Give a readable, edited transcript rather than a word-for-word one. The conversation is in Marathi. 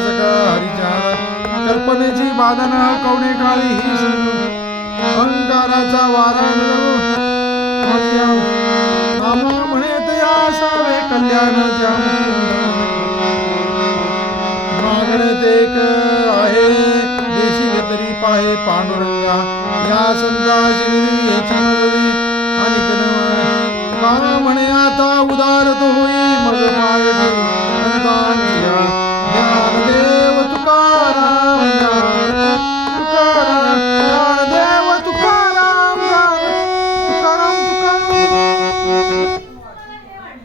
सका हरिचार कल्पनेची बाधन कवणे काळी ही सिंधू अहंकाराचा वारा नामा म्हणेत या सावे कल्याण मागणे एक आहे देशी तरी पाहे पांडुरंगा या संताची याची मदती आणि का म्हणे आता उदार तो होई मग मागे